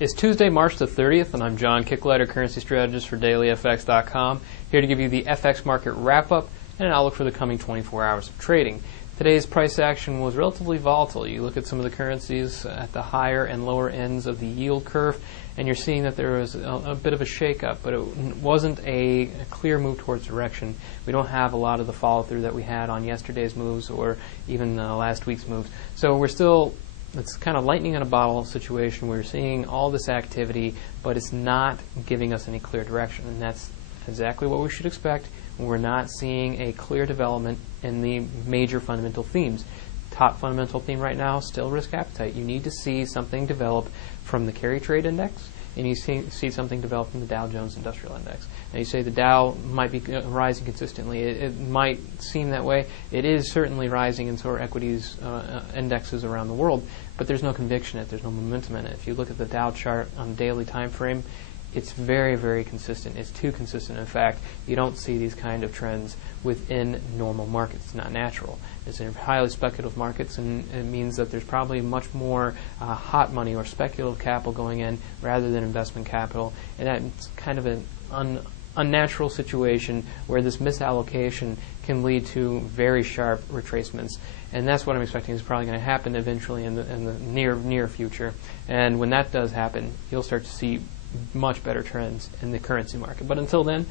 It's Tuesday, March the 30th, and I'm John Kicklighter, currency strategist for DailyFX.com, here to give you the FX market wrap-up and an outlook for the coming 24 hours of trading. Today's price action was relatively volatile. You look at some of the currencies at the higher and lower ends of the yield curve, and you're seeing that there was a bit of a shake-up, but it wasn't a clear move towards direction. We don't have a lot of the follow-through that we had on yesterday's moves or even last week's moves. So we're still, it's kind of lightning in a bottle situation. We're seeing all this activity, but it's not giving us any clear direction, and that's exactly what we should expect when we're not seeing a clear development in the major fundamental themes. Top fundamental theme right now, still risk appetite. You need to see something develop from the carry trade index, and you see something develop from the Dow Jones Industrial Index. Now you say the Dow might be rising consistently. It might seem that way. It is certainly rising in sort of equities indexes around the world, but there's no conviction in it. There's no momentum in it. If you look at the Dow chart on the daily time frame, it's very, very consistent. It's too consistent. In fact, you don't see these kind of trends within normal markets. It's not natural. It's in highly speculative markets, and it means that there's probably much more hot money or speculative capital going in rather than investment capital. And that's kind of an unnatural situation where this misallocation can lead to very sharp retracements. And that's what I'm expecting is probably going to happen eventually in the near future. And when that does happen, you'll start to see much better trends in the currency market. But until then,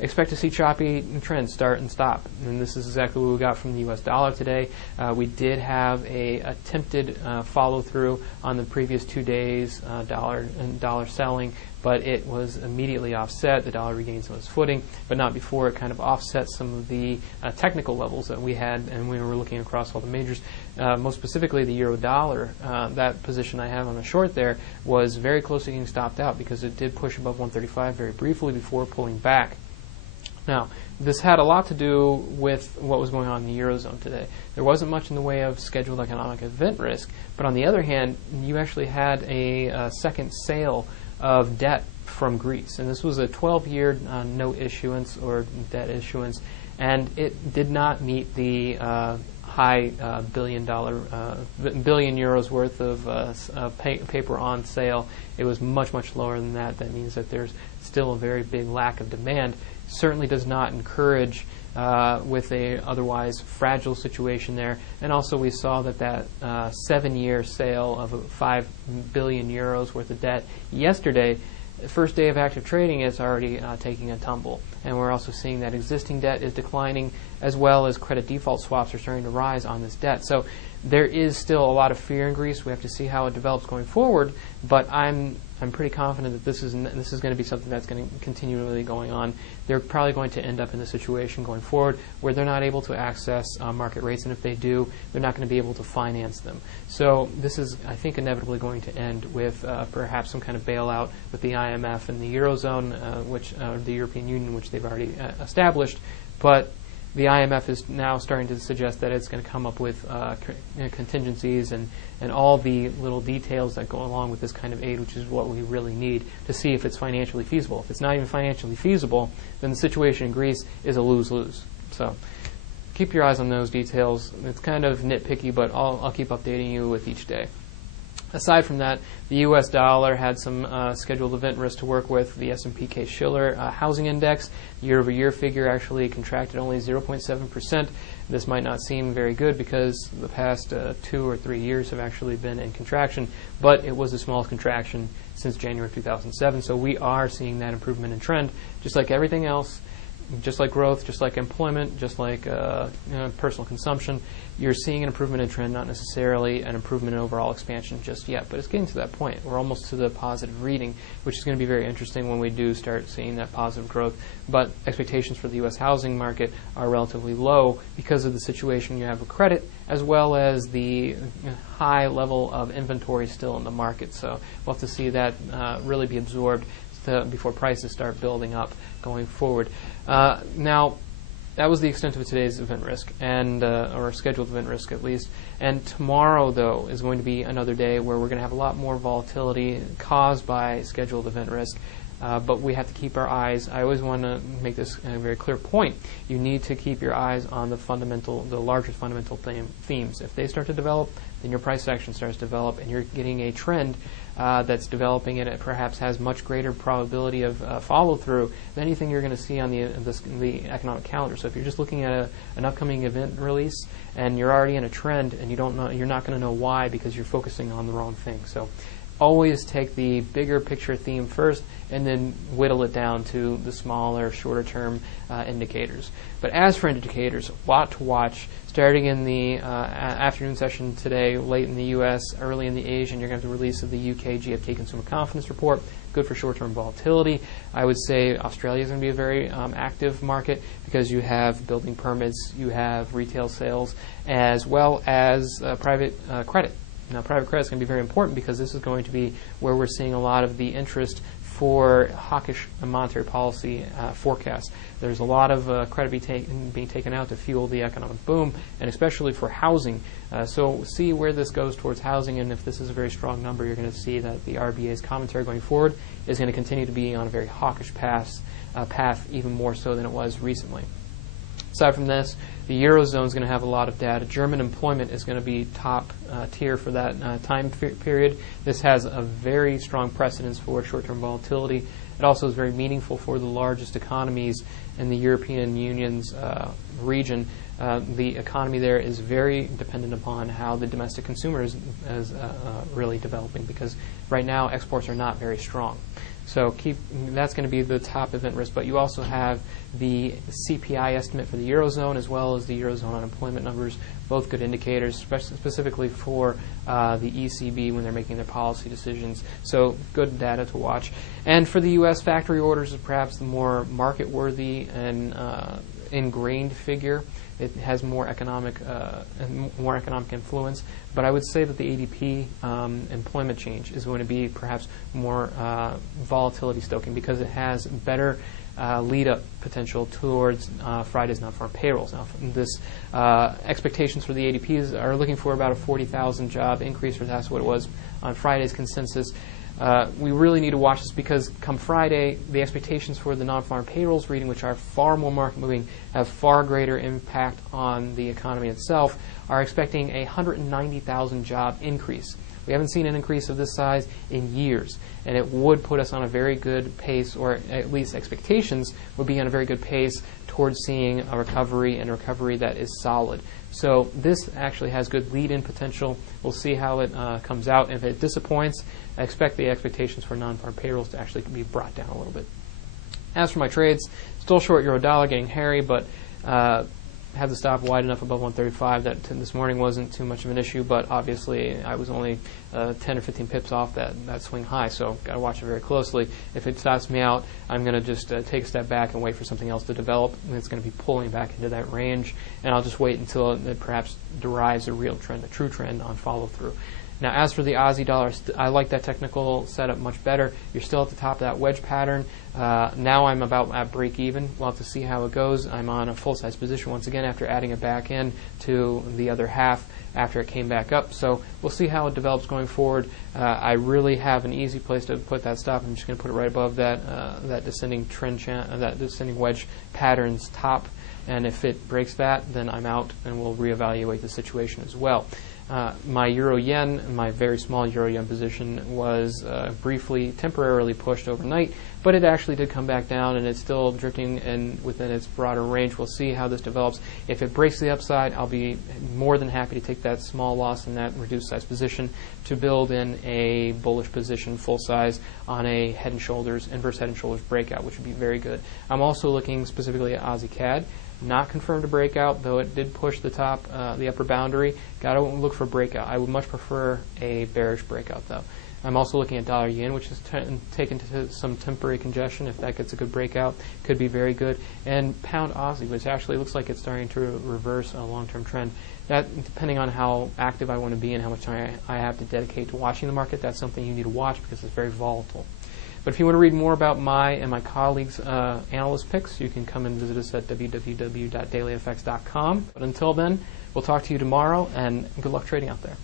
expect to see choppy trends start and stop. And this is exactly what we got from the U.S. dollar today. We did have a attempted follow-through on the previous 2 days, dollar selling, but it was immediately offset. The dollar regained some of its footing, but not before it kind of offset some of the technical levels that we had, and we were looking across all the majors. Most specifically, the euro dollar, that position I have on the short there was very close to getting stopped out because it did push above 135 very briefly before pulling back. Now, this had a lot to do with what was going on in the Eurozone today. There wasn't much in the way of scheduled economic event risk, but on the other hand, you actually had a second sale of debt from Greece. And this was a 12-year note issuance or debt issuance, and it did not meet the high billion euros worth of paper on sale. It was much, much lower than that. That means that there's still a very big lack of demand. Certainly does not encourage with a otherwise fragile situation there. And also we saw that 7-year sale of 5 billion euros worth of debt yesterday, the first day of active trading, is already taking a tumble. And we're also seeing that existing debt is declining, as well as credit default swaps are starting to rise on this debt. So there is still a lot of fear in Greece. We have to see how it develops going forward, but I'm pretty confident that this is going to be something that's going to continually going on. They're probably going to end up in a situation going forward where they're not able to access market rates, and if they do, they're not going to be able to finance them. So this is, I think, inevitably going to end with perhaps some kind of bailout with the IMF and the Eurozone, the European Union, which they've already established. But the IMF is now starting to suggest that it's going to come up with contingencies and all the little details that go along with this kind of aid, which is what we really need to see if it's financially feasible. If it's not even financially feasible, then the situation in Greece is a lose-lose. So keep your eyes on those details. It's kind of nitpicky, but I'll keep updating you with each day. Aside from that, the U.S. dollar had some scheduled event risk to work with. The S&P Case-Shiller housing index, year-over-year figure, actually contracted only 0.7%. This might not seem very good because the past 2 or 3 years have actually been in contraction, but it was the smallest contraction since January 2007. So we are seeing that improvement in trend, just like everything else. Just like growth, just like employment, just like personal consumption, you're seeing an improvement in trend, not necessarily an improvement in overall expansion just yet. But it's getting to that point. We're almost to the positive reading, which is going to be very interesting when we do start seeing that positive growth. But expectations for the U.S. housing market are relatively low because of the situation you have with credit, as well as the high level of inventory still in the market. So we'll have to see that really be absorbed before prices start building up going forward. Now, that was the extent of today's event risk, or scheduled event risk at least. And tomorrow, though, is going to be another day where we're going to have a lot more volatility caused by scheduled event risk. but we have to keep our eyes. I always want to make this a very clear point. You need to keep your eyes on the larger fundamental themes. If they start to develop, then your price action starts to develop, and you're getting a trend that's developing, and it perhaps has much greater probability of follow-through than anything you're going to see on the economic calendar. So if you're just looking at an upcoming event release and you're already in a trend and you're not going to know why because you're focusing on the wrong thing. So always take the bigger picture theme first and then whittle it down to the smaller, shorter term indicators. But as for indicators, what to watch starting in the afternoon session today, late in the U.S., early in the Asian, you're going to have the release of the UK GFK Consumer Confidence Report, good for short-term volatility. I would say Australia is going to be a very active market because you have building permits, you have retail sales, as well as private credit. Now, private credit is going to be very important because this is going to be where we're seeing a lot of the interest for hawkish monetary policy forecasts. There's a lot of credit being taken out to fuel the economic boom, and especially for housing. So see where this goes towards housing, and if this is a very strong number, you're going to see that the RBA's commentary going forward is going to continue to be on a very hawkish path, even more so than it was recently. Aside from this, the Eurozone is going to have a lot of data. German employment is going to be top tier for that time period. This has a very strong precedence for short-term volatility. It also is very meaningful for the largest economies in the European Union's region. The economy there is very dependent upon how the domestic consumer is really developing, because right now exports are not very strong. So that's going to be the top event risk. But you also have the CPI estimate for the Eurozone as well as the Eurozone unemployment numbers, both good indicators, specifically for the ECB when they're making their policy decisions. So good data to watch. And for the U.S., factory orders is perhaps the more market-worthy and ingrained figure. It has more economic influence, but I would say that the ADP employment change is going to be perhaps more volatility stoking because it has better lead-up potential towards Friday's non-farm payrolls. Now, this expectations for the ADPs are looking for about a 40,000 job increase, or that's what it was on Friday's consensus. We really need to watch this because come Friday, the expectations for the non-farm payrolls reading, which are far more market-moving, have far greater impact on the economy itself, are expecting a 190,000 job increase. We haven't seen an increase of this size in years, and it would put us on a very good pace, or at least expectations would be on a very good pace towards seeing a recovery, and a recovery that is solid. So this actually has good lead-in potential. We'll see how it comes out. If it disappoints, I expect the expectations for non-farm payrolls to actually be brought down a little bit. As for my trades, still short euro dollar, getting hairy, but had the stop wide enough above 135 that this morning wasn't too much of an issue, but obviously I was only 10 or 15 pips off that swing high, so got to watch it very closely. If it stops me out, I'm going to just take a step back and wait for something else to develop, and it's going to be pulling back into that range, and I'll just wait until it perhaps derives a real trend, a true trend on follow-through. Now, as for the Aussie dollar, I like that technical setup much better. You're still at the top of that wedge pattern. Now I'm about at break even. We'll have to see how it goes. I'm on a full-size position once again after adding it back in to the other half after it came back up. So we'll see how it develops going forward. I really have an easy place to put that stop. I'm just going to put it right above that descending trend, that descending wedge pattern's top. And if it breaks that, then I'm out, and we'll reevaluate the situation as well. My euro-yen, my very small euro-yen position was briefly, temporarily pushed overnight, but it actually did come back down, and it's still drifting within its broader range. We'll see how this develops. If it breaks the upside, I'll be more than happy to take that small loss in that reduced size position to build in a bullish position, full size, on a head and shoulders, inverse head and shoulders breakout, which would be very good. I'm also looking specifically at Aussie CAD. Not confirmed a breakout, though it did push the top, the upper boundary. Got to look for a breakout. I would much prefer a bearish breakout, though. I'm also looking at dollar yen, which is taken to some temporary congestion. If that gets a good breakout, could be very good. And pound Aussie, which actually looks like it's starting to reverse a long-term trend. That, depending on how active I want to be and how much time I have to dedicate to watching the market, that's something you need to watch because it's very volatile. But if you want to read more about my and my colleagues' analyst picks, you can come and visit us at www.dailyfx.com. But until then, we'll talk to you tomorrow, and good luck trading out there.